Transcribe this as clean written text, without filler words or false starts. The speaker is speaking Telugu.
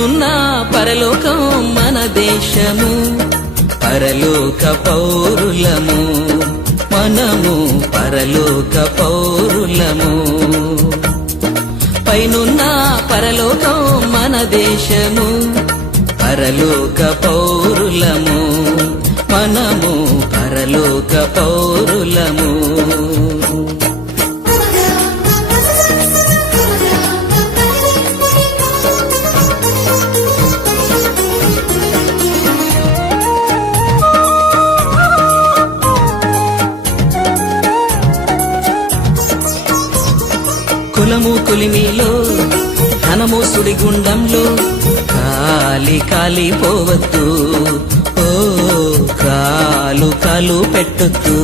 పైనున్న పరలోకం మన దేశము, పరలోక పౌరులము మనము, పరలోక పౌరులము. పైనున్న పరలోకం మన దేశము, పరలోక పౌరులము మనము, పరలోక పౌరులము. కులము కులిమిలో ధనము సుడిగుండంలో కాలిపోవద్దు, ఓ కాలు పెట్టొద్దు.